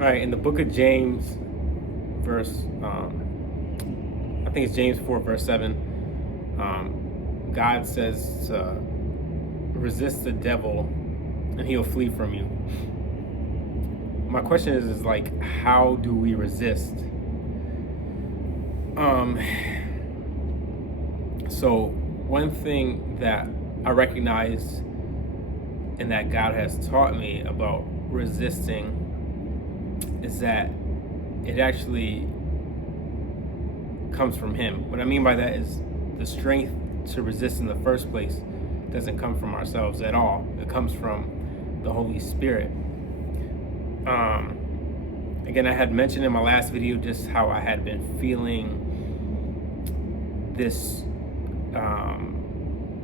All right, in the book of James, verse, I think it's James 4, verse 7, God says to resist the devil and he'll flee from you. My question is like, how do we resist? So one thing that I recognize and that God has taught me about resisting is that it actually comes from Him. What I mean by that is the strength to resist in the first place doesn't come from ourselves at all. It comes from the Holy Spirit. Again, I had mentioned in my last video just how I had been feeling this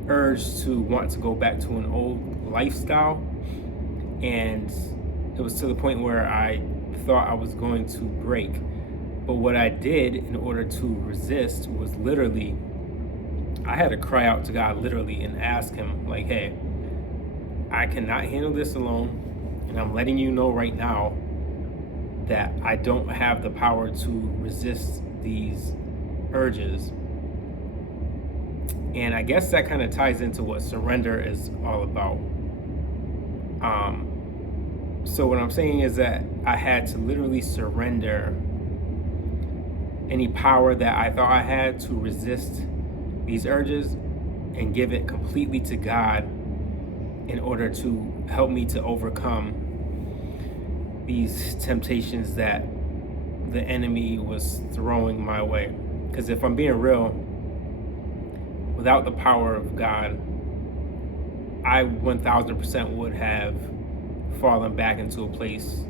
urge to want to go back to an old lifestyle, and it was to the point where I thought I was going to break. But what I did in order to resist was literally, I had to cry out to God literally and ask Him, like, hey, I cannot handle this alone, and I'm letting you know right now that I don't have the power to resist these urges. And I guess that kind of ties into what surrender is all about. So what I'm saying is that I had to literally surrender any power that I thought I had to resist these urges and give it completely to God in order to help me to overcome these temptations that the enemy was throwing my way. Because if I'm being real, without the power of God, I 1000% would have fallen back into a place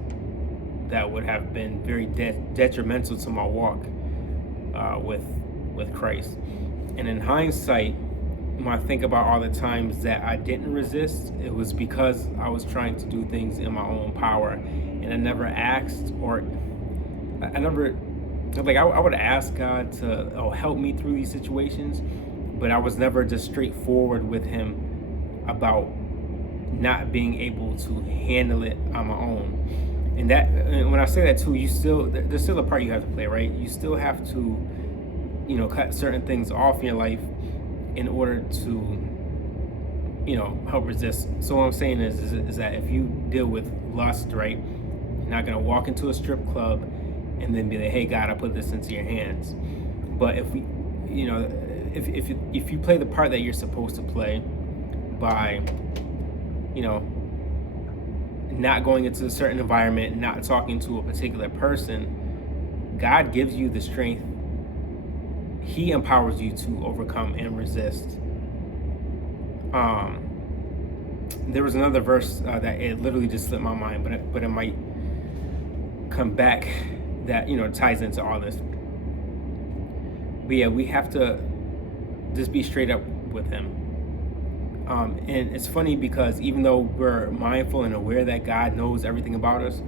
that would have been very detrimental to my walk with Christ. And in hindsight, when I think about all the times that I didn't resist, it was because I was trying to do things in my own power, and I never asked, or I never, like, I would ask God to help me through these situations, but I was never just straightforward with Him about not being able to handle it on my own. And when I say that too, there's still a part you have to play, right? You still have to, cut certain things off in your life in order to, help resist. So what I'm saying is that if you deal with lust, right, you're not gonna walk into a strip club and then be like, hey God, I put this into your hands. But if you play the part that you're supposed to play by, not going into a certain environment, not talking to a particular person, God gives you the strength. He empowers you to overcome and resist. There was another verse that it literally just slipped my mind, but it might come back that ties into all this. But yeah, we have to just be straight up with Him. And it's funny because even though we're mindful and aware that God knows everything about us,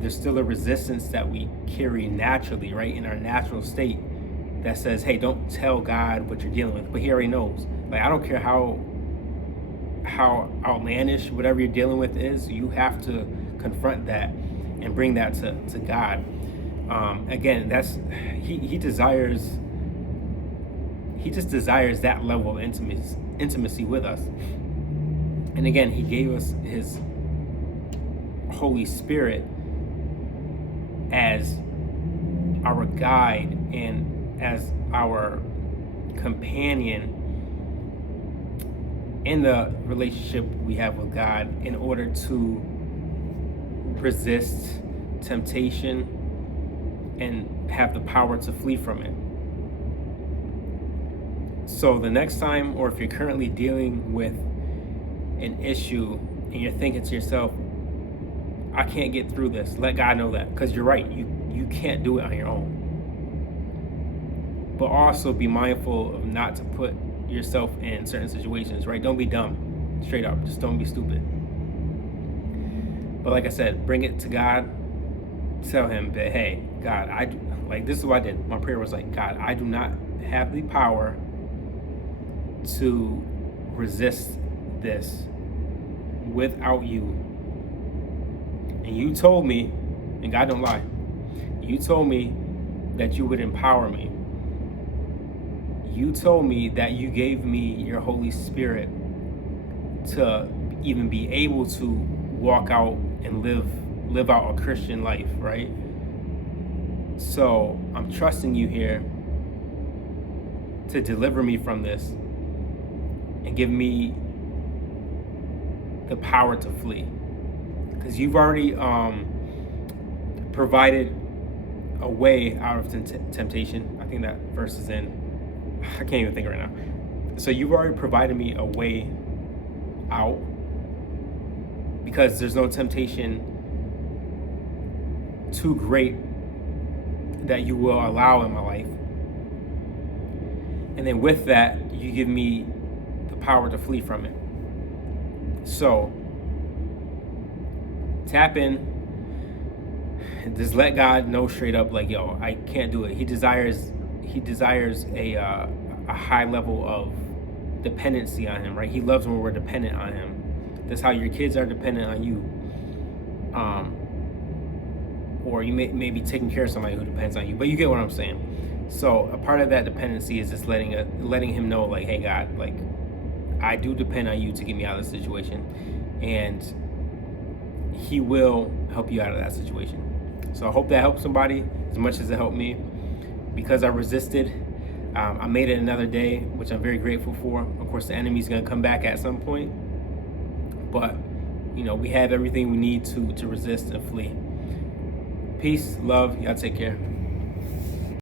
there's still a resistance that we carry naturally, right, in our natural state, that says, hey, don't tell God what you're dealing with, but He already knows. Like, I don't care how outlandish whatever you're dealing with is, you have to confront that and bring that to God. Again, that's he just desires that level of intimacy with us. And again, He gave us His Holy Spirit as our guide and as our companion in the relationship we have with God in order to resist temptation and have the power to flee from it. So the next time, or if you're currently dealing with an issue and you're thinking to yourself, I can't get through this, let God know that, because you're right, you can't do it on your own. But also be mindful of not to put yourself in certain situations, right? Don't be dumb, straight up, just don't be stupid. But like I said, bring it to God, tell Him that, hey, God, this is what I did. My prayer was like, God, I do not have the power to resist this without you. And you told me and God don't lie. You told me that you would empower me. You told me that you gave me your Holy Spirit to even be able to walk out and live out a Christian life, right? So I'm trusting you here to deliver me from this and give me the power to flee, because you've already provided a way out of temptation. I think that verse is in, I can't even think right now. So you've already provided me a way out, because there's no temptation too great that you will allow in my life. And then with that, you give me the power to flee from it. So tap in, just let God know straight up, like, yo, I can't do it. He desires a high level of dependency on him, right? He loves when we're dependent on him. That's how your kids are dependent on you. Or you may be taking care of somebody who depends on you, but you get what I'm saying. So a part of that dependency is just letting him know, like, hey, God, like, I do depend on you to get me out of this situation, and he will help you out of that situation. So I hope that helps somebody as much as it helped me. Because I resisted, I made it another day, which I'm very grateful for. Of course, the enemy's going to come back at some point, but we have everything we need to resist and flee. Peace, love, y'all take care.